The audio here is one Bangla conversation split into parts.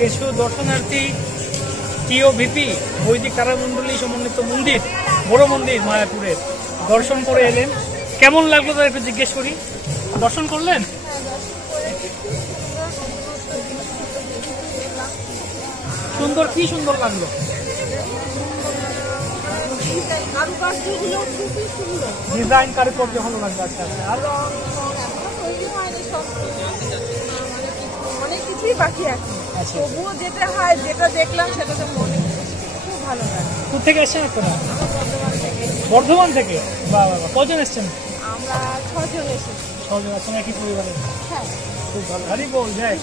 কিছু দর্শনার্থী টিওভিপি বৈদিক তারামণ্ডলী সমন্বিত মন্দির, বড় মন্দির মায়াপুরের দর্শন করে এলেন। কেমন লাগলো তার একটু জিজ্ঞেস করি। দর্শন করলেন? সুন্দর, কি সুন্দর লাগলো? ডিজাইন কারুকার্য ভালো লাগলো। আচ্ছা আচ্ছা, আর অনেক কিছুই বাকি আছে, তবুও যেটা হয়, যেটা দেখলাম সেটাতে মনে খুব ভালো লাগে। কোথা থেকে এসছেন আপনারা? বর্ধমান থেকে। বাহ বাহ, কজন এসছেন? আমরা 6 জন এসেছি। 6 জন। আপনারা কি পরিবারে? হ্যাঁ, খুব ভালো। হারি বল জয়।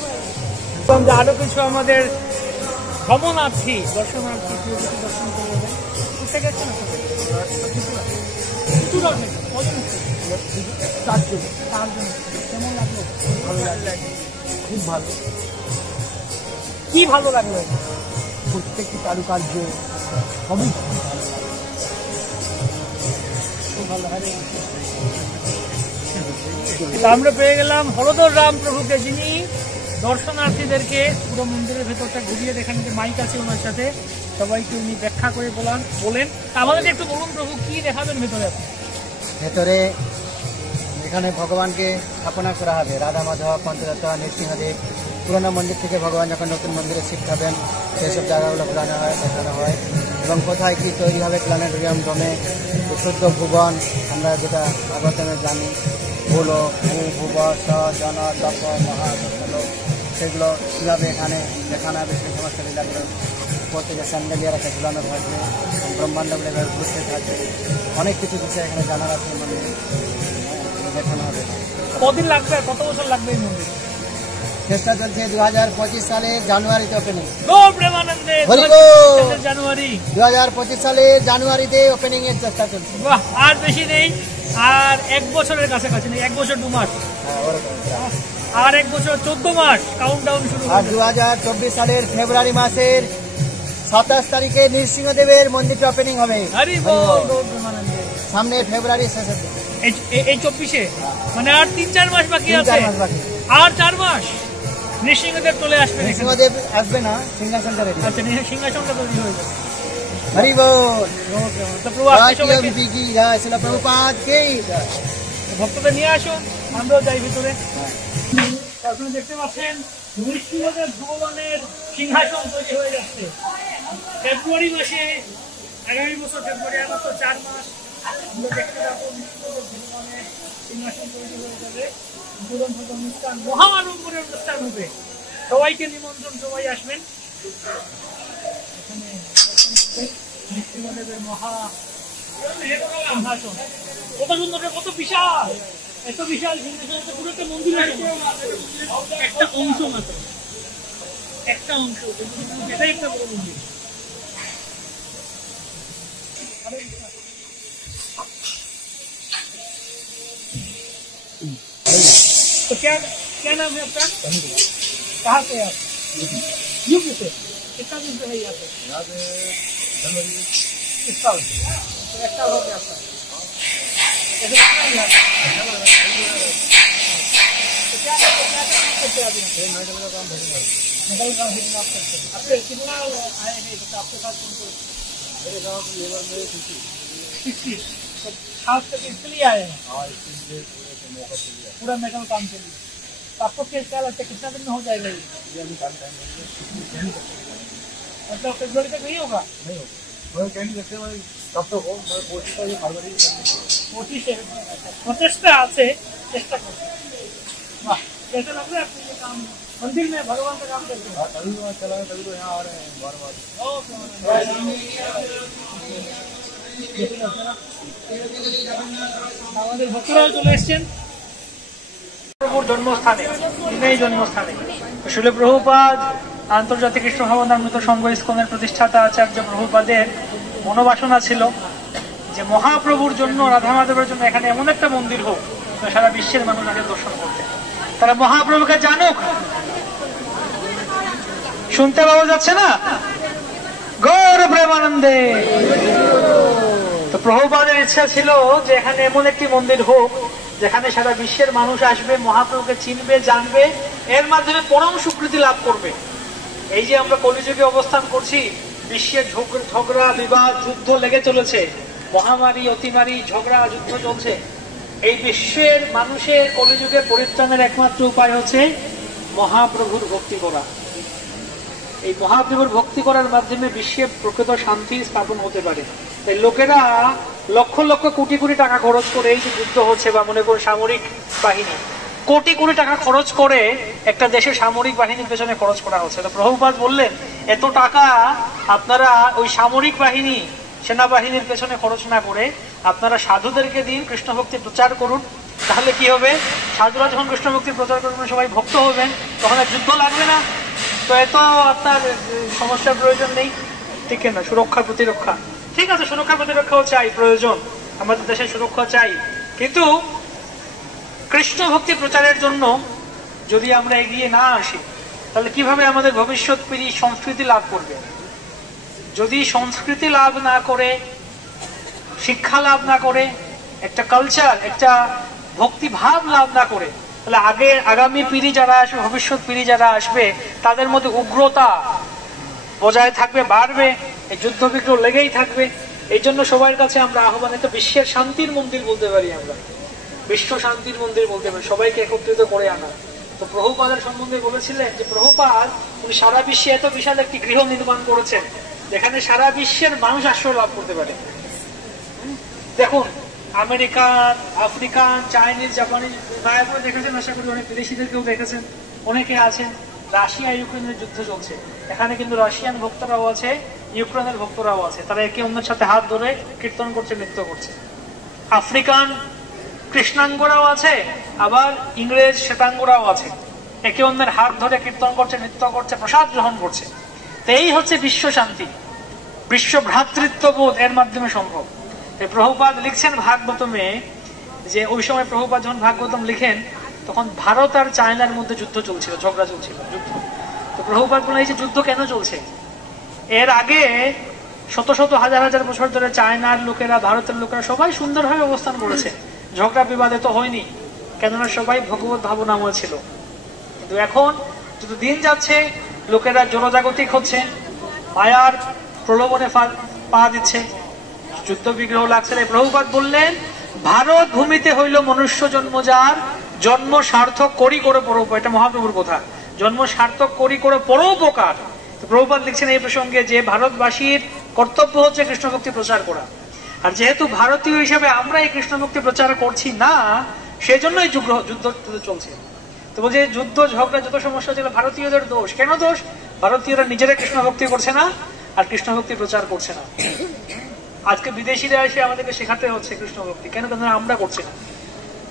আরো কিছু আমাদের ভ্রমণার্থী দর্শনার্থী দর্শন করে দেবেন। কোথা থেকে এসছেন আপনারা? কেমন লাগলো? ভালো লাগলো, খুব ভালো। কি ভালো লাগলো? প্রত্যেকটি কারুকার্য সবই খুব ভালো। আমরা পেয়ে গেলাম হলদর রাম প্রভুকে, যিনি দর্শনার্থীদেরকে পুরো মন্দিরের ভেতরটা ঘুরিয়ে দেখান। মাইক আছে ওনার সাথে, সবাইকে উনি ব্যাখ্যা করে বলেন। আমাদের একটু বলুন প্রভু, কি দেখাবেন ভেতরে? ভেতরে এখানে ভগবানকে স্থাপনা করা হবে, রাধা মাধব, পঞ্চদত্ত, নৃসিংহদেব। পুরোনো মন্দির থেকে ভগবান যখন নতুন মন্দিরে শিখাবেন সেসব জায়গাগুলো ঘোরানো হয়, দেখানো হয়। এবং কোথায় কী তৈরি হবে প্ল্যানেটোরিয়াম ডোমে, শুদ্ধ ভুবন, আমরা যেটা ভাগবতমে জানি, ভুলো ভুব স জন তপ মহাদল, সেগুলো কীভাবে এখানে দেখানো হবে সেই সমস্ত লীলাগুলো। প্রত্যেকে স্যান্ডেলিয়ার একটা ঝুলানো থাকবে, ব্রহ্মাণ্ডগুলো এভাবে ঘুরতে থাকবে। অনেক কিছু বিষয় এখানে জানার আছে, মানে দেখানো হবে। কদিন লাগবে, কত বছর লাগবে এই মন্দির? চেষ্টা চলছে 2025 সালে জানুয়ারিতে ওপেনিং। জানুয়ারি 2025 সালে জানুয়ারিতে ওপেনিং এর চেষ্টা চলছে। বাহ, আর বেশি নেই, আর 1 বছরের কাছাকাছি নেই, 1 বছর 2 মাস, আর 1 বছর 14 মাস কাউন্টডাউন শুরু। আর 2024 সালের ফেব্রুয়ারি মাসের 27 তারিখে নৃসিংহদেবের মন্দিরটা ওপেনিং হবে। সামনে ফেব্রুয়ারি শেষের দিকে, এই 24-এ, মানে আর 3-4 মাস বাকি আছে। আর 4 মাস নৃসিংহদেব চলে আসবে। নৃসিংহদেব আসবে না, সিংহাসনটা রেডি। আচ্ছা, সিংহাসনটা তৈরি হয়ে যাবে। হরি বল। ভক্তদের নিয়ে আসুন, আমরাও যাই ভিতরে। আপনারা দেখতে পাচ্ছেন নৃসিংহদেব ভগবানের সিংহাসন তৈরি হয়ে যাচ্ছে। ফেব্রুয়ারি মাসে, আগামী বছর ফেব্রুয়ারি, আর মাত্র 4 মাস আমরা দেখতে পাবো নৃসিংহদেব ভগবানের সিংহাসন তৈরি হয়ে যাবে। অনুষ্ঠান, মহা আড়ম্বরের অনুষ্ঠান হবে। সবাইকে নিমন্ত্রণ, সবাই আসবেন। নৃসিংহদেবের মহা সিংহাসন কত সুন্দর, কত বিশাল, এত বিশাল সিংহাসন। পুরো একটা মন্দির, একটা অংশ মাত্র, একটা অংশ, এটাই একটা বড় মন্দির। तो क्या नाम है आपका? कहाँ से आप? यूपी से। कितना दिन से है यहाँ पे? जनवरी इस साल। तो 1 साल हो गया आपका। कैसे कितना यहाँ? तो क्या करते हैं अभी? मेटल का काम करते हैं। मेटल का काम आप करते हैं। आपके कितना आए हैं? तो आपके साथ कौन? मेरे गाँव की लेबर में 60। तो खास करके इसके लिए आए हैं? हाँ, इसके लिए पूरा मेटल काम के लिए। तो आपको क्या लगता है कितना दिन में हो जाएगा ये? मतलब फरवरी तक नहीं होगा? नहीं होगा, मैं कह नहीं सकते मैं कब तक हो। मैं कोशिश है फरवरी, कोशिश है, प्रचेष्टा আছে, চেষ্টা করতে। वाह, कैसा लग रहा है आपको ये काम? मंदिर में भगवान का काम करते हैं। तभी तो चला है, तभी तो यहाँ आ रहे हैं बार बार। আমাদের ভক্তরাও চলে এসছেন প্রভুর জন্মস্থানে, এই জন্মস্থানে। আসলে প্রভুপাদ আন্তর্জাতিক কৃষ্ণ ভাবনামৃত সংঘ ইসকনের প্রতিষ্ঠাতা আচার্য প্রভুপাদের মনোবাসনা ছিল যে মহাপ্রভুর জন্য, রাধা মাধবের জন্য এখানে এমন একটা মন্দির হোক সারা বিশ্বের মানুষ আগে দর্শন করতে, তারা মহাপ্রভুকে জানুক। শুনতে পাওয়া যাচ্ছে না? গৌর প্রেমানন্দে। তো প্রভুপাদের ইচ্ছা ছিল যে এখানে এমন একটি মন্দির হোক যেখানে সারা বিশ্বের মানুষ আসবে, মহাপ্রভুকে চিনবে, জানবে, এর মাধ্যমে পরম স্বীকৃতি লাভ করবে। এই যে আমরা কলিযুগে অবস্থান করছি, বিশ্বের ঝগড়া বিবাদ যুদ্ধ লেগে চলেছে, মহামারী অতিমারী ঝগড়া যুদ্ধ চলছে। এই বিশ্বের মানুষের কলিযুগে পরিত্রাণের একমাত্র উপায় হচ্ছে মহাপ্রভুর ভক্তি করা। এই মহাপ্রভুর ভক্তি করার মাধ্যমে বিশ্বে প্রকৃত শান্তি স্থাপন হতে পারে। তাই লোকেরা লক্ষ লক্ষ কোটি কোটি টাকা খরচ করে, এই যে যুদ্ধ হচ্ছে বা মনে করুন সামরিক বাহিনী, কোটি কোটি টাকা খরচ করে একটা দেশের সামরিক বাহিনীর পেছনে খরচ করা হচ্ছে। তো প্রভুপাদ বললেন এত টাকা আপনারা ওই সামরিক বাহিনী সেনাবাহিনীর পেছনে খরচ না করে আপনারা সাধুদেরকে দিন, কৃষ্ণ ভক্তি প্রচার করুন। তাহলে কি হবে, সাধুরা যখন কৃষ্ণ ভক্তি প্রচার করবেন সবাই ভক্ত হবেন, তখন আর যুদ্ধ লাগবে না। তো এত আপনার সমস্যার প্রয়োজন নেই, ঠিক না? সুরক্ষা প্রতিরক্ষা, ঠিক আছে, সুরক্ষা প্রতিরক্ষাও চাই, প্রয়োজন, আমাদের দেশের সুরক্ষা চাই, কিন্তু কৃষ্ণ ভক্তি প্রচারের জন্য যদি আমরা এগিয়ে না আসি তাহলে কিভাবে আমাদের ভবিষ্যৎ পিঢ়ি সংস্কৃতি লাভ করবে? যদি সংস্কৃতি লাভ না করে, শিক্ষা লাভ না করে, একটা কালচার, একটা ভক্তিভাব লাভ না করে, তাহলে আগামী পিঢ়ি যারা আসবে, ভবিষ্যৎ পিঢ়ি যারা আসবে, তাদের মধ্যে উগ্রতা বজায় থাকবে, বাড়বে, এই যুদ্ধ বিগ্রহ লেগেই থাকবে। এই জন্য সবার কাছে আমরা আহ্বানিত, বিশ্বের শান্তির মন্দির বলতে পারি আমরা, বিশ্ব শান্তির মন্দির বলতে পারি, সবাইকে একত্রিত করে আনা। তো প্রভুপাদের সম্বন্ধে বলেছিলেন যে প্রভুপাদ উনি সারা বিশ্বে এত বিশাল একটি গৃহ নির্মাণ করেছেন যেখানে সারা বিশ্বের মানুষ আশ্রয় লাভ করতে পারে। দেখুন, আমেরিকান, আফ্রিকান, চাইনিজ, জাপানিজ, মায়াপুরে দেখেছেন, আশা করি অনেক বিদেশিদেরকেও দেখেছেন, অনেকে আছেন। রাশিয়া ইউক্রেনের যুদ্ধ চলছে, এখানে কিন্তু রাশিয়ান ভক্তরাও আছে, ইউক্রেনের ভক্তরাও আছে, তারা একে অন্যের সাথে হাত ধরে কীর্তন করছে, নৃত্য করছে। আফ্রিকান কৃষ্ণাঙ্গরাও আছে, আবার ইংরেজ শ্বেতাঙ্গরাও আছে, একে অন্যের হাত ধরে কীর্তন করছে, নৃত্য করছে, প্রসাদ গ্রহণ করছে। তো এই হচ্ছে বিশ্ব শান্তি, বিশ্ব ভ্রাতৃত্ববোধ, এর মাধ্যমে সম্ভব। প্রভুপাদ লিখছেন ভাগবতমে যে ওই সময় প্রভুপাদ যখন ভাগবতম লিখেন তখন ভারত আর চায়নার মধ্যে যুদ্ধ চলছিল, ঝগড়া চলছিল, যুদ্ধ। তো প্রভুপাদ বলেন এই যে যুদ্ধ কেন চলছে? এর আগে শত শত হাজার হাজার বছর ধরে চায়নার লোকেরা, ভারতের লোকেরা সবাই সুন্দরভাবে অবস্থান করেছে, ঝগড়া বিবাদে তো হয়নি, কেননা সবাই ভগবত ভাবনাময় ছিল। কিন্তু এখন যত দিন যাচ্ছে লোকেরা জনজাগতিক হচ্ছে, মায়ার প্রলোভনে পা দিচ্ছে, যুদ্ধ বিগ্রহ লাগছে। প্রভুপাদ বললেন ভারত ভূমিতে হইল মনুষ্য জন্ম যার, জন্ম সার্থক করি করে পরোপকার। এটা মহাপ্রভুর কথা, জন্ম সার্থক করি করে পরোপকার। প্রভুপাদ লিখছেন এই প্রসঙ্গে যে ভারতবাসীর কর্তব্য হচ্ছে কৃষ্ণ ভক্তি প্রচার করা, আর যেহেতু ভারতীয় হিসেবে আমরা এই কৃষ্ণ ভক্তি প্রচার করছি না, সেজন্যই যুদ্ধ চলছে। তো বলছে যুদ্ধ ঝগড়া যত সমস্যা ছিল ভারতীয়দের দোষ। কেন দোষ? ভারতীয়রা নিজেরা কৃষ্ণ ভক্তি করছে না আর কৃষ্ণ ভক্তি প্রচার করছে না। আজকে বিদেশিরা এসে আমাদেরকে শেখাতে হচ্ছে কৃষ্ণ ভক্তি, কেন? কেন আমরা করছি না।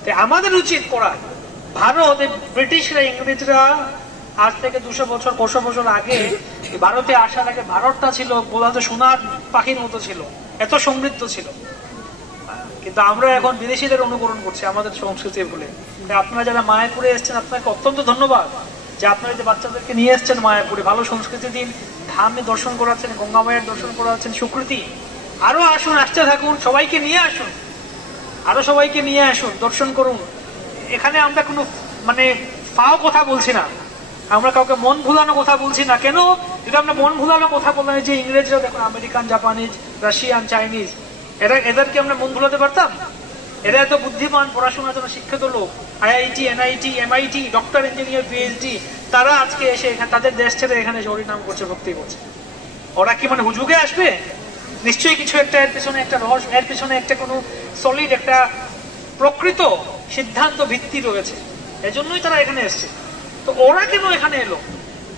তাই আমাদের উচিত করা। ভারত, ব্রিটিশরা, ইংরেজরা আজ থেকে 200 বছর 500 বছর আগে ভারতে আসার আগে ভারতটা ছিল বলতে সোনার পাখির মতো ছিল, এত সমৃদ্ধ ছিল। কিন্তু আমরা এখন বিদেশিদের অনুকরণ করছি আমাদের সংস্কৃতি বলে। আপনারা যারা মায়াপুরে এসছেন আপনাকে অত্যন্ত ধন্যবাদ যে আপনারা যে বাচ্চাদেরকে নিয়ে এসছেন মায়াপুরে, ভালো সংস্কৃতি দিন, ধামে দর্শন করাচ্ছেন, গঙ্গা মায়ের দর্শন করাচ্ছেন, সুকৃতি। আরো আসুন, আসতে থাকুন, সবাইকে নিয়ে আসুন, আরো সবাইকে নিয়ে আসুন, দর্শন করুন। এখানে আমরা কোনো মানে ফাও কথা বলছি না, আমরা কাউকে মন ভুলানো কথা বলছি না। কেন? যদি আমরা মন ভুলানো কথা বললাম, যে ইংরেজরা দেখুন, আমেরিকান, জাপানিজ, রাশিয়ান, চাইনিজ, এদেরকে আমরা মন ভুলাতে পারতাম? এরা এত বুদ্ধিমান, পড়াশোনার জন্য শিক্ষিত লোক, IIT, NIT, MIT, doctor, engineer, PhD, তারা আজকে এসে এখানে তাদের দেশ ছেড়ে এখানে হরিনাম করছে, ভক্তি করছে। ওরা কি মানে হুজুগে আসবে? নিশ্চয়ই কিছু একটা এর পেছনে একটা রহস্য, এর পেছনে একটা কোনো সলিড একটা প্রকৃত সিদ্ধান্ত ভিত্তি রয়েছে, এজন্যই তারা এখানে এসছে। তো ওরা কেন এখানে এলো?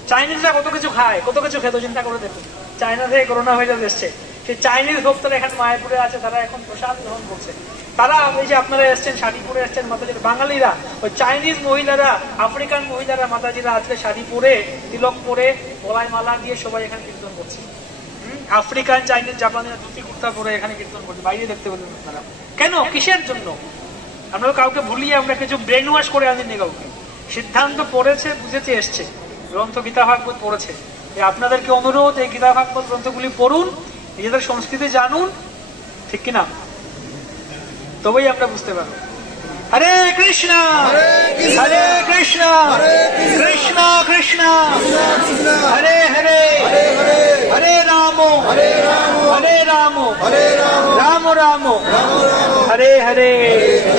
চাইনিজরা কত কিছু খায়, কত কিছু খেত, চিন্তা করে দেখুন। চায়না থেকে করোনা ভাইরাস এসছে, সেই চাইনিজ ভক্তরা এখানে মায়াপুরে আছে, তারা এখন প্রসাদ গ্রহণ করছে। তারা এই যে আপনারা এসছেন, শাড়ি পরে এসছেন, মাতাজির বাঙালিরা, ওই চাইনিজ মহিলারা, আফ্রিকান মহিলারা, মাতাজিরা আজকে শাড়ি পরে, তিলক পরে, গলায় মালা দিয়ে সবাই এখানে কীর্তন করছে। আফ্রিকান, চাইনিজ, জাপানিরা ধুতি কুর্তা পরে এখানে কীর্তন করছে, বাইরে দেখতে পেলেন আপনারা। কেন? কিসের জন্য? আমরা কাউকে ভুলিয়ে আমরা কিছু ব্রেন ওয়াশ করে আনিনি কাউকে। সিদ্ধান্ত পড়েছে, বুঝেছে, এসছে, গ্রন্থ গীতা ভাগবত পড়েছে। আপনাদেরকে অনুরোধ, এই গীতা ভাগবত গ্রন্থগুলি পড়ুন, নিজেদের সংস্কৃতি জানুন, ঠিক কিনা? তবেই আমরা বুঝতে পারবো। হরে কৃষ্ণ হরে কৃষ্ণ কৃষ্ণ কৃষ্ণ হরে হরে হরে রাম রাম রাম হরে হরে।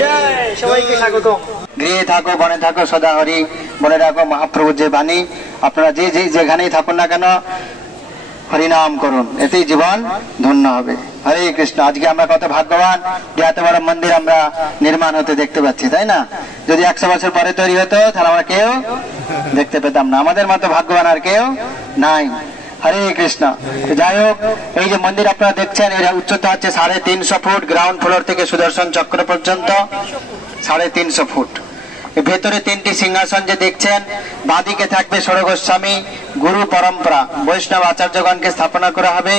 জয়, সবাইকে স্বাগতম। গৃহে থাকো বনে থাকো সদা হরি, বলে রাখো মহাপ্রভুর যে বাণী। আপনারা যে যেখানেই থাকুন না কেন হরিনাম করুন, এতেই জীবন ধন্য হবে। হরে কৃষ্ণ। আজকে আমরা কত ভাগ্যবান যে এত বড় মন্দির আমরা নির্মাণ হতে দেখতে পাচ্ছি, তাই না? যদি 100 বছর পরে তৈরি হতো তাহলে আমরা কেউ দেখতে পেতাম না। আমাদের মতো ভাগ্যবান আর কেউ নাই। হরে কৃষ্ণ। যাই হোক, এই যে মন্দির আপনারা দেখছেন এর উচ্চতা হচ্ছে 350 ফুট, গ্রাউন্ড ফ্লোর থেকে সুদর্শন চক্র পর্যন্ত 350 ফুট। ভেতরে 3টি সিংহাসন যে দেখছেন, বাঁদিকে থাকবে ষোড় গোস্বামী গুরু পরম্পরা বৈষ্ণব আচার্যগণকে স্থাপনা করা হবে,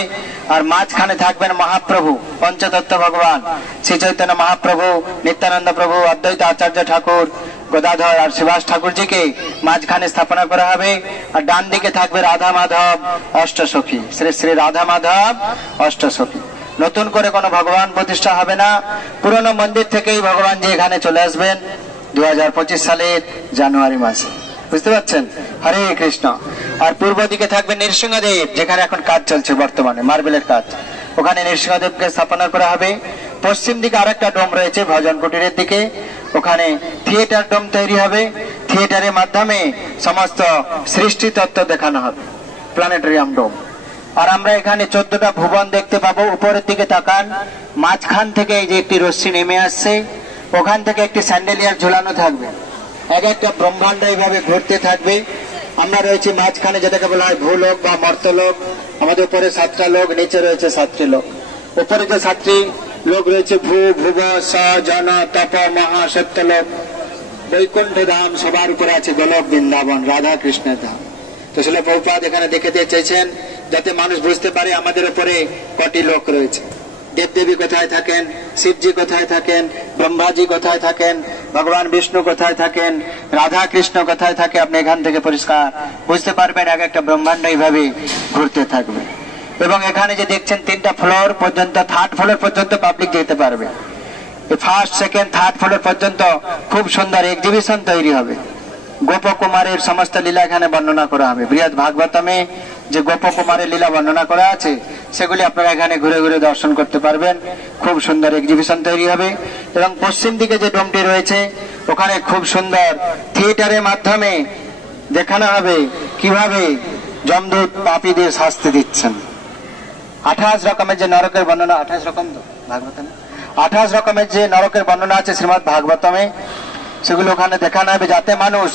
আর মাঝখানে থাকবেন মহাপ্রভু পঞ্চতত্ত্ব ভগবান শ্রী চৈতন্য মহাপ্রভু, নিত্যানন্দ প্রভু, অদ্বৈত আচার্য ঠাকুর, গদাধর আর শিবাস ঠাকুরজিকে মাঝখানে স্থাপনা করা হবে। আর ডান দিকে থাকবে রাধা মাধব অষ্টসখী, শ্রী শ্রী রাধা মাধব অষ্টসখী। নতুন করে কোনো ভগবান প্রতিষ্ঠা হবে না, পুরনো মন্দির থেকেই ভগবান যে এখানে চলে আসবেন 2025 সালের জানুয়ারি মাসে। বুঝতে পারছেন? হরে কৃষ্ণ। আর পূর্ব দিকে থাকবে নৃসিংহদেব, যেখানে এখন কাজ চলছে বর্তমানে মার্বেলের কাজ, ওখানে নৃসিংহদেবকে স্থাপনা করা হবে। পশ্চিম দিকে আরেকটা ডোম রয়েছে ভজন কুটিরের দিকে, ওখানে থিয়েটার ডোম তৈরি হবে। থিয়েটারের মাধ্যমে সমস্ত সৃষ্টি তত্ত্ব দেখানো হবে, প্ল্যানেটেরিয়াম ডোম। আর আমরা এখানে 14টা ভুবন দেখতে পাবো। উপরের দিকে তাকান, মাঝখান থেকে এই যে একটি রশ্মি নেমে আসছে, ওখান থেকে একটি স্যান্ডেলিয়ার ঝুলানো থাকবে, এক একটা ব্রহ্মাণ্ড এইভাবে ঘুরতে থাকবে। আমরা রয়েছি মাঝখানে, যেটাকে বলা হয় ভূলোক বা মর্তলোক। আমাদের উপরে 7টা লোক, নিচে রয়েছে 7টি লোক। উপরে যে 7টি লোক রয়েছে ভূ ভুব স জন তপ মহা সত্যলোক, বৈকুণ্ঠ ধাম, সবার উপরে আছে গোলক বৃন্দাবন, রাধা কৃষ্ণের ধাম। তো শিল প্রভুপাদ এখানে দেখাতে চাইছেন যাতে মানুষ বুঝতে পারে আমাদের উপরে কটি লোক রয়েছে। দেবদেবী কোথায় থাকেন, শিবজি কোথায় থাকেন, ব্রহ্মাজি কোথায় থাকেন, ভগবান বিষ্ণু কোথায় থাকেন, রাধা কৃষ্ণ কোথায় থাকে, আপনি এখান থেকে পরিষ্কার বুঝতে পারবেন। এক একটা ব্রহ্মাণ্ড এইভাবে ঘুরতে থাকবে। এবং এখানে যে দেখছেন 3টা ফ্লোর পর্যন্ত, 3rd ফ্লোর পর্যন্ত পাবলিক যেতে পারবে। ফার্স্ট, সেকেন্ড, 3rd ফ্লোর পর্যন্ত খুব সুন্দর এক্সিবিশন তৈরি হবে। গোপকুমারের সমস্ত লীলা এখানে বর্ণনা করা হবে। বৃহৎ ভাগবতমে যে গোপকুমারের লীলা বর্ণনা করা আছে সেগুলি আপনারা এখানে ঘুরে ঘুরে দর্শন করতে পারবেন। খুব সুন্দর এক্সিবিশন তৈরি হবে। এবং পশ্চিম দিকে যে ডোমটি রয়েছে ওখানে খুব সুন্দর থিয়েটারের মাধ্যমে দেখানো হবে কিভাবে যমদূত পাপীদের শাস্তি দিচ্ছেন। 28 রকমের যে নরকের বর্ণনা, 28 রকম তো ভাগবতমে 28 রকমের যে নরকের বর্ণনা আছে শ্রীমদ ভাগবতমে, সেগুলো ওখানে দেখানো হবে যাতে মানুষ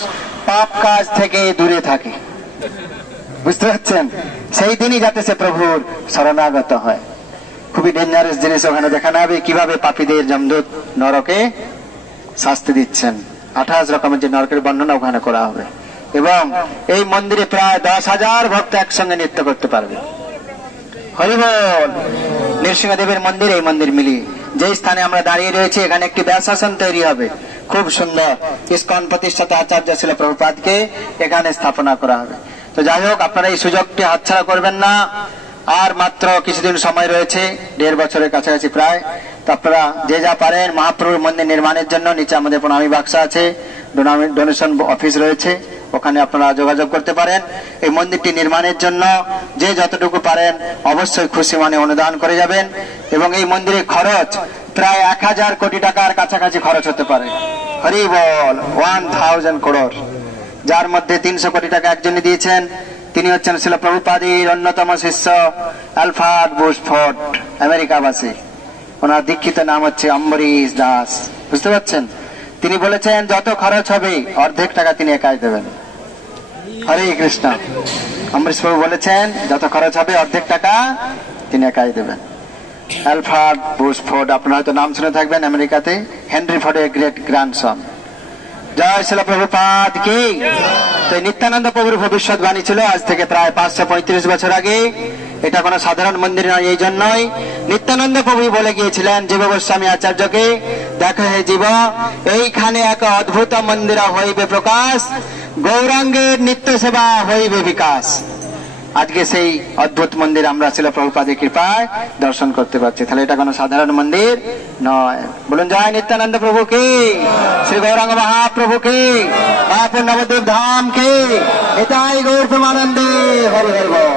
পাপ কাজ থেকে দূরে থাকে। বুঝতে পারছেন? সেই দিনই যাতে সে প্রভুর শরণাগত হয়। খুবই ডেঞ্জারাস জিনিস ওখানে দেখানো হবে, কিভাবে পাপীদের যমদূত নরকে শাস্তি দিচ্ছেন। 28 রকমের যে নরকের বর্ণনা ওখানে করা হবে। এবং এই মন্দিরে প্রায় 10,000 ভক্ত একসঙ্গে নৃত্য করতে পারবে। হরিবল। নৃসিংহদেবের মন্দির, এই মন্দির মিলিয়ে যে স্থানে আমরা দাঁড়িয়ে রয়েছি এখানে একটি ব্যাসাসন তৈরি হবে, খুব সুন্দর। ইসকন প্রতিষ্ঠাতা আচার্য শিল প্রভুপাদকে এখানে স্থাপনা করা হবে। তো যাই হোক, আপনারা এই সুযোগটি হাতছাড়া করবেন না। আর মাত্র কিছুদিন সময় রয়েছে, 1.5 বছরের কাছাকাছি প্রায়। তো আপনারা যে যা পারেন মহাপ্রভুর মন্দির নির্মাণের জন্য, নিচে আমাদের প্রণামী বাক্স আছে, ডোনেশন অফিস রয়েছে, ওখানে আপনারা যোগাযোগ করতে পারেন। এই মন্দিরটি নির্মাণের জন্য যে যতটুকু পারেন অবশ্যই খুশি মনে অনুদান করে যাবেন। এবং এই মন্দিরের খরচ প্রায় 1000 কোটি টাকার কাছাকাছি খরচ হতে পারে। হরি বল। 1000 করোড়, যার মধ্যে 300 কোটি টাকা একজনই দিয়েছেন। তিনি হচ্ছেন শিল প্রভুপাদের অন্যতম শিষ্য অ্যালফ্রেড বুশ ফোর্ড, আমেরিকাবাসী। ওনার দীক্ষিত নাম হচ্ছে অম্বরীশ দাস। বুঝতে পারছেন? তিনি বলেছেন যত খরচ হবে অর্ধেক টাকা তিনি একাই দেবেন। হরে কৃষ্ণ। অম্বরীশ প্রভু বলেছেন যত খরচ হবে অর্ধেক টাকা তিনি একাই দেবেন। অ্যালফ্রেড বুশ ফোর্ড, আপনারা হয়তো নাম শুনে থাকবেন, আমেরিকাতে হেনরি ফোর্ডের গ্রেট গ্র্যান্ডসন। জয় শিল প্রভুপাদ কি। তো নিত্যানন্দ প্রভুর ভবিষ্যৎবাণী ছিল আজ থেকে প্রায় 535 বছর আগে। এটা কোনো সাধারণ মন্দির নয়। এই জন্যই নিত্যানন্দ প্রভু বলে গিয়েছিলেন জীব গোস্বামী আচার্যকে, দেখো হে জীব, এইখানে এক অদ্ভুত মন্দির হইবে প্রকাশ, গৌরাঙ্গের নিত্য সেবা হইবে বিকাশ। আজকে সেই অদ্ভুত মন্দির আমরা ছিল প্রভুপাদের কৃপায় দর্শন করতে পারছি। তাহলে এটা কোনো সাধারণ মন্দির নয়। বলুন জয় নিত্যানন্দ প্রভু কি, শ্রী গৌরাঙ্গ মহাপ্রভু কি, মহাপুর নবদ্বীপ ধাম কি, এটাই গৌর প্রেমানন্দে হরি হরি বল।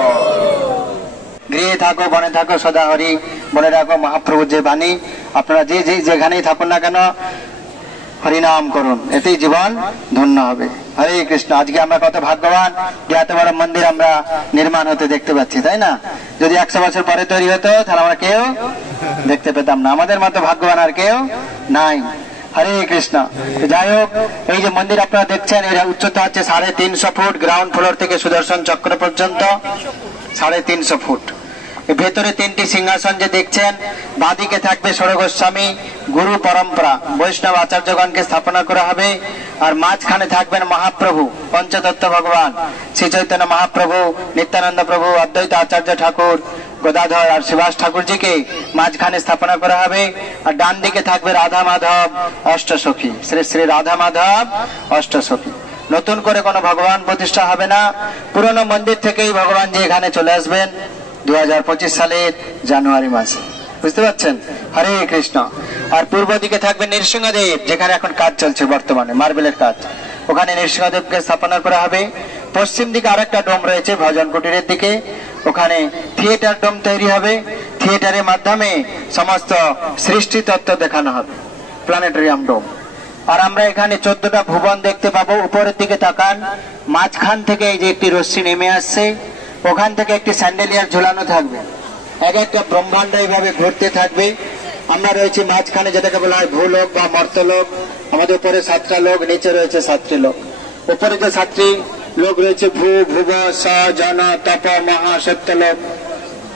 গৃহে থাকো বনে থাকো সদা হরি বলে রাখো মহাপ্রভুর যে বাণী। আপনারা যে যেখানেই থাকুন না কেন হরিনাম করুন, এতেই জীবন ধন্য হবে। হরে কৃষ্ণ। আজকে আমরা কত ভাগ্যবান যে এত বড় মন্দির আমরা নির্মাণ হতে দেখতে পাচ্ছি, তাই না? যদি 100 বছর পরে তৈরি হতো তাহলে আমরা কেউ দেখতে পেতাম না। আমাদের মতো ভাগ্যবান আর কেউ নাই। হরে কৃষ্ণ। যাই হোক, এই যে মন্দির আপনারা দেখছেন এর উচ্চতা হচ্ছে 350 ফুট, গ্রাউন্ড ফ্লোর থেকে সুদর্শন চক্র পর্যন্ত 350 ফুট। ভেতরে 3টি সিংহাসন যে দেখছেন, বাঁদিকে থাকবে ষোড়শ গোস্বামী গুরু পরম্পরা বৈষ্ণব আচার্যগণকে স্থাপনা করা হবে, আর মাঝখানে থাকবেন মহাপ্রভু পঞ্চতত্ত্ব ভগবান শ্রী চৈতন্য মহাপ্রভু, নিত্যানন্দ প্রভু, অদ্বৈত আচার্য ঠাকুর, গদাধর আর শিবাস ঠাকুরজিকে মাঝখানে স্থাপনা করা হবে। আর ডান দিকে থাকবে রাধা মাধব অষ্টসখী, শ্রী শ্রী রাধা মাধব অষ্টসখী। নতুন করে কোনো ভগবান প্রতিষ্ঠা হবে না, পুরনো মন্দির থেকেই ভগবান যে এখানে চলে আসবেন 2025 সালের জানুয়ারি মাসে। বুঝতে পারছেন? হরে কৃষ্ণ। আর পূর্ব দিকে থাকবে নৃসিংহদেব, যেখানে এখন কাজ চলছে বর্তমানে মার্বেলের কাজ, ওখানে নৃসিংহদেবকে স্থাপনা করা হবে। পশ্চিম দিকে আরেকটা ডোম রয়েছে ভজন কুটিরের দিকে, ওখানে থিয়েটার ডোম তৈরি হবে। থিয়েটারের মাধ্যমে সমস্ত সৃষ্টি তত্ত্ব দেখানো হবে, প্ল্যানেটেরিয়াম ডোম। আর আমরা এখানে 14টা ভুবন দেখতে পাবো। উপরের দিকে তাকান, মাঝখান থেকে এই যে একটি রশ্মি নেমে আসছে, ওখান থেকে একটি স্যান্ডেলিয়ার ঝুলানো থাকবে, এক একটা ব্রহ্মাণ্ড এইভাবে ঘুরতে থাকবে। আমরা রয়েছি মাঝখানে, যেটাকে বলা হয় ভূলোক বা মর্তলোক। আমাদের উপরে 7টা লোক, নিচে রয়েছে 7টি লোক। উপরে যে 7টি লোক রয়েছে ভূ ভুব স জন তপ মহা সত্যলোক,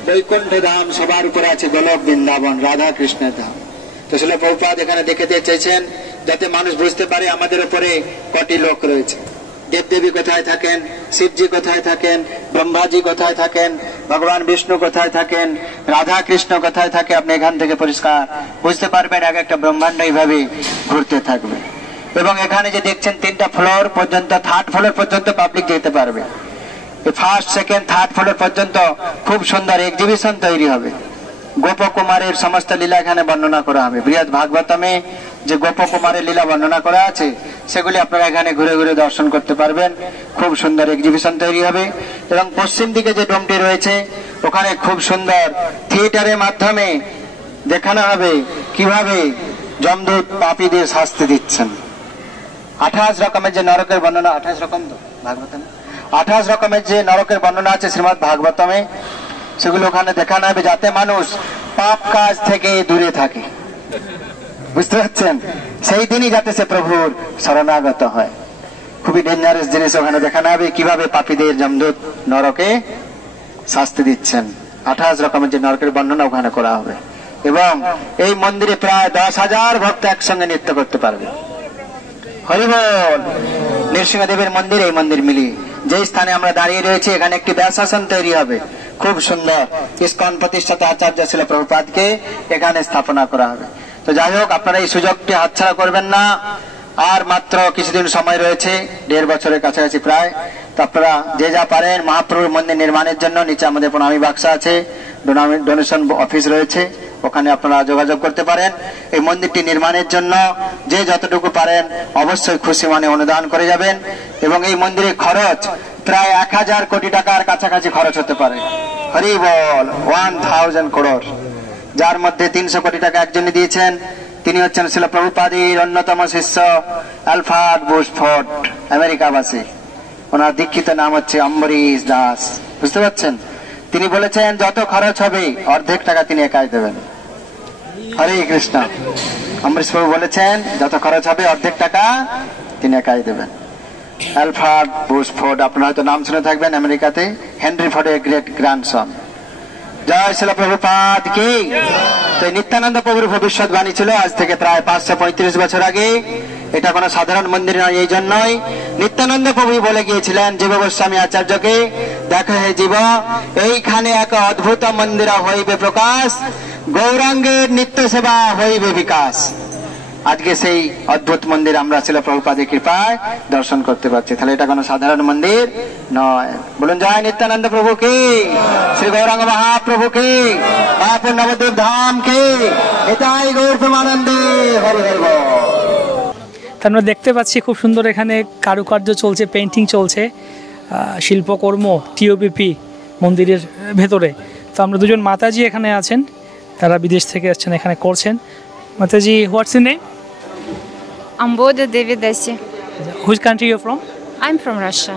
বৈকুণ্ঠ ধাম, সবার উপরে আছে গোলক বৃন্দাবন, রাধা কৃষ্ণের ধাম। তো শিল প্রভুপাদ এখানে দেখাতে চেয়েছেন যাতে মানুষ বুঝতে পারে আমাদের উপরে কটি লোক রয়েছে। দেবদেবী কোথায় থাকেন, শিবজি কোথায় থাকেন, ব্রহ্মাজি কোথায় থাকেন, ভগবান বিষ্ণু কোথায় থাকেন, রাধা কৃষ্ণ কোথায় থাকে, আপনি এখান থেকে পরিষ্কার বুঝতে পারবেন। এক একটা ব্রহ্মাণ্ড এইভাবে ঘুরতে থাকবে। এবং এখানে যে দেখছেন 3টা ফ্লোর পর্যন্ত, 3rd ফ্লোর পর্যন্ত পাবলিক যেতে পারবে। ফার্স্ট, সেকেন্ড, 3rd ফ্লোর পর্যন্ত খুব সুন্দর এক্সিবিশন তৈরি হবে। গোপকুমারের সমস্ত লীলা এখানে বর্ণনা করা হবে। বৃহৎ ভাগবতমে যে গোপকুমারের লীলা বর্ণনা করা আছে সেগুলি আপনারা এখানে ঘুরে ঘুরে দর্শন করতে পারবেন। খুব সুন্দর এক্সিবিশন তৈরি হবে। এবং পশ্চিম দিকে যে ডোমটি রয়েছে ওখানে খুব সুন্দর থিয়েটারের মাধ্যমে দেখানো হবে কিভাবে যমদূত পাপীদের শাস্তি দিচ্ছেন। 28 রকমের যে নরকের বর্ণনা, 28 রকম তো ভাগবতমে 28 রকমের যে নরকের বর্ণনা আছে শ্রীমদ্ ভাগবতমে, সেগুলো ওখানে দেখানো হবে যাতে মানুষ পাপ কাজ থেকে দূরে থাকে। বুঝতে পারছেন? সেই দিনই যাতে সে প্রভুর শরণাগত হয়। খুবই ডেঞ্জারাস জিনিস ওখানে দেখানো হবে, কিভাবে পাপীদের যমদূত নরকে শাস্তি দিচ্ছেন। 28 রকমের যে নরকের বর্ণনা ওখানে করা হবে। এবং এই মন্দিরে প্রায় 10,000 ভক্ত একসঙ্গে নৃত্য করতে পারবে। হরিবল। নৃসিংহদেবের মন্দির, এই মন্দির মিলিয়ে যে স্থানে আমরা দাঁড়িয়ে রয়েছি এখানে একটি ব্যাসাসন তৈরি হবে, খুব সুন্দর। ইস্কন প্রতিষ্ঠাতা আচার্য ছিল প্রভুপাদকে এখানে স্থাপনা করা হবে। তো যাই হোক, আপনারা এই সুযোগটি হাতছাড়া করবেন না। আর মাত্র কিছুদিন সময় রয়েছে, 1.5 বছরের কাছাকাছি প্রায়। তো আপনারা যে যা পারেন মহাপ্রভুর মন্দির নির্মাণের জন্য, নিচে আমাদের প্রণামী বাক্স আছে, ডোনেশন অফিস রয়েছে, ওখানে আপনারা যোগাযোগ করতে পারেন। এই মন্দিরটি নির্মাণের জন্য যে যতটুকু পারেন অবশ্যই খুশি মনে অনুদান করে যাবেন। এবং এই মন্দিরের খরচ প্রায় 1000 কোটি টাকার কাছাকাছি খরচ হতে পারে। হরি বল। 1000 করোড়, যার মধ্যে 300 কোটি টাকা একজনই দিয়েছেন। তিনি হচ্ছেন শিল প্রভুপাদের অন্যতম শিষ্য অ্যালফ্রেড বুশফোর্ড, আমেরিকাবাসী। ওনার দীক্ষিত নাম হচ্ছে অম্বরীশ দাস। বুঝতে পারছেন? তিনি বলেছেন যত খরচ হবে অর্ধেক টাকা তিনি একাই দেবেন। হরে কৃষ্ণ। অম্বরীশ প্রভু বলেছেন যত খরচ হবে অর্ধেক টাকা তিনি একাই দেবেন। অ্যালফ্রেড বুশফোর্ড, আপনারা হয়তো নাম শুনে থাকবেন, আমেরিকাতে হেনরি ফোর্ডের গ্রেট গ্র্যান্ডসন। জয় শিল প্রভুপাদ কি। তো নিত্যানন্দ প্রভুর ভবিষ্যৎবাণী ছিল আজ থেকে প্রায় 535 বছর আগে। এটা কোনো সাধারণ মন্দির নয়। এই জন্যই নিত্যানন্দ প্রভু বলে গিয়েছিলেন জীব গোস্বামী আচার্যকে, দেখো হে জীব, এইখানে এক অদ্ভুত মন্দির হইবে প্রকাশ, গৌরাঙ্গের নিত্য সেবা হইবে বিকাশ। আজকে সেই অদ্ভুত মন্দির আমরা ছিল প্রভুপাদের কৃপায় দর্শন করতে পারছি। তাহলে এটা কোনো সাধারণ মন্দির নয়। বলুন জয় নিত্যানন্দ প্রভু কি, শ্রী গৌরাঙ্গ মহাপ্রভু কি, মায়াপুর নবদ্বীপ ধাম কি, এটাই গৌর প্রেমানন্দে হরি হরি বল। আমরা দেখতে পাচ্ছি খুব সুন্দর এখানে কারুকার্য চলছে, পেন্টিং চলছে, শিল্পকর্ম টিওবিপি মন্দিরের ভেতরে। তো আমরা দুজন মাতাজি এখানে আছেন, তারা বিদেশ থেকে আসছেন, এখানে করছেন। Mataji, what's your name? Amboda Devidasi. Which country you from? I'm from Russia.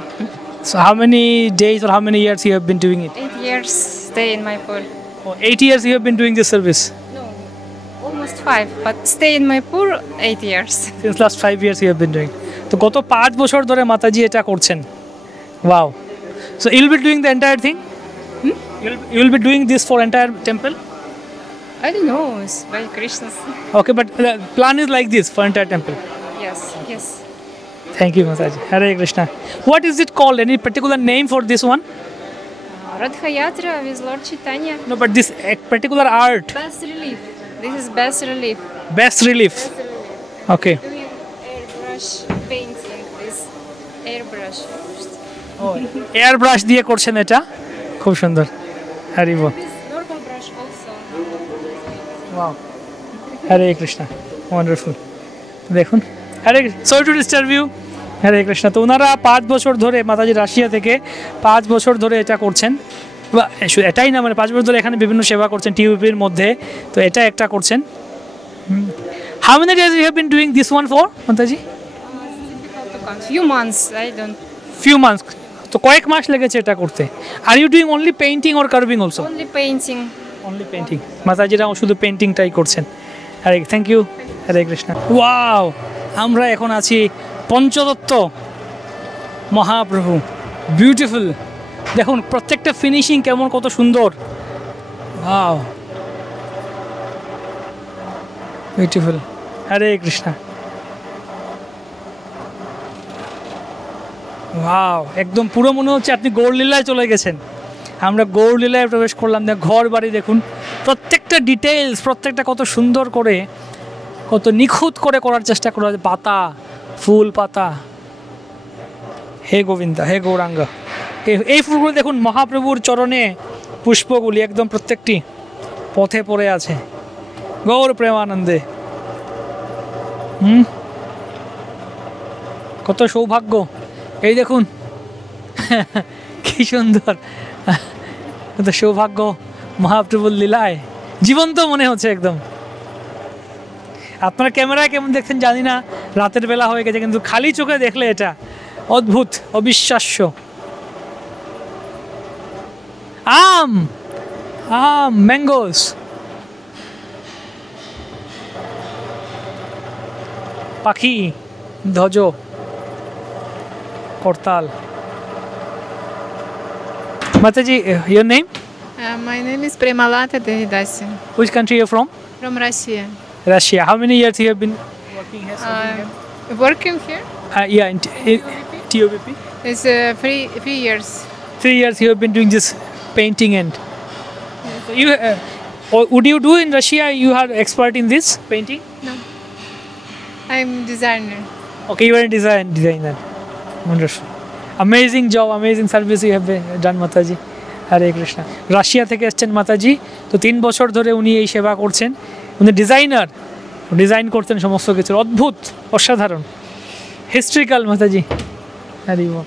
So how many days or how many years you have been doing it? 8 years stay in Mayapur. Oh, 8 years you have been doing this service. No, almost 5, but stay in Mayapur 8 years. Since last 5 years you have been doing. তো গত 5 বছর ধরে মাতাজি এটা করছেন। Wow. So you'll be doing the entire thing? You'll be doing this for entire temple? I don't know, it's by Krishna's. Okay, but the plan is like this for entire temple. Yes, yes. Thank you, Mataji. Hare Krishna. What is it called? Any particular name for this one? Radha Yatra with Lord Chaitanya. No, but this particular art, Bas relief. This is bas relief. bas relief. Okay. Doing airbrush painting. This airbrush first. Air brush দিয়ে করছেন এটা, খুব সুন্দর। হরি বল। This normal brush also. Wow. Hare Krishna, wonderful. দেখুন, হরে sorry to disturb you. Hare Krishna. তো ওনারা 5 বছর ধরে, মাতাজি রাশিয়া থেকে 5 বছর ধরে এটা করছেন। বা এটাই না, মানে 5 বছর ধরে এখানে বিভিন্ন সেবা করছেন টিউবির মধ্যে। তো এটা একটা করছেন। How many days you have been doing this one for, mataji? Difficult to count. Few months. I don't. Few months. তো কয়েক মাস লেগেছে এটা করতে। Are you doing only painting or carving also? Only painting. Only painting. মাতাজিরাও শুধু পেন্টিংটাই করছেন। Hare thank you. Hare Krishna. Wow, আমরা এখন আছি পঞ্চদত্ত মহাপ্রভু। বিউটিফুল। দেখুন প্রত্যেকটা ফিনিশিং কেমন, কত সুন্দর। Wow, beautiful. Hare Krishna. Wow, একদম পুরো মনে হচ্ছে আপনি গৌরলীলায় চলে গেছেন। আমরা গৌরলীলায় প্রবেশ করলাম। ঘর বাড়ি দেখুন, প্রত্যেকটা ডিটেলস, প্রত্যেকটা কত সুন্দর করে, কত নিখুঁত করে করার চেষ্টা করা হয়েছে। পাতা, ফুল পাতা। হে গোবিন্দা, হে গৌরাঙ্গ। এই ফুলগুলো দেখুন, মহাপ্রভুর চরণে পুষ্পগুলি একদম প্রত্যেকটি পথে পড়ে আছে। গৌর প্রেমানন্দে। কত সৌভাগ্য। এই দেখুন কি সুন্দর, কত সৌভাগ্য মহাপ্রভুর লীলায়। জীবন্ত মনে হচ্ছে একদম। আপনারা ক্যামেরায় কেমন দেখছেন জানি না, রাতের বেলা হয়ে গেছে, কিন্তু খালি চোখে দেখলে এটা অদ্ভুত, অবিশ্বাস্য। আম, আম, ম্যাঙ্গোস। পাখি, ধ্বজ, করতাল। Mataji, your name? My name is Premalata Devidasi Which country are you from? from Russia. Russia. How many years you have been working here? Working here Yeah, in TOBP. is 3 years. 3 years you have been doing this painting and. So you, or would you do in Russia? You are expert in this painting? No, I'm designer. Okay, you are a designer. Wonderful. Amazing job, amazing service you have done, Mataji. Hare Krishna. Russia থেকে এসছেন মাতাজি। তো 3 বছর ধরে উনি এই সেবা করছেন। উনি ডিজাইনার, ডিজাইন করতেন সমস্ত কিছু। অদ্ভুত, অসাধারণ, হিস্ট্রিক্যাল মাতাজি। হরি বল।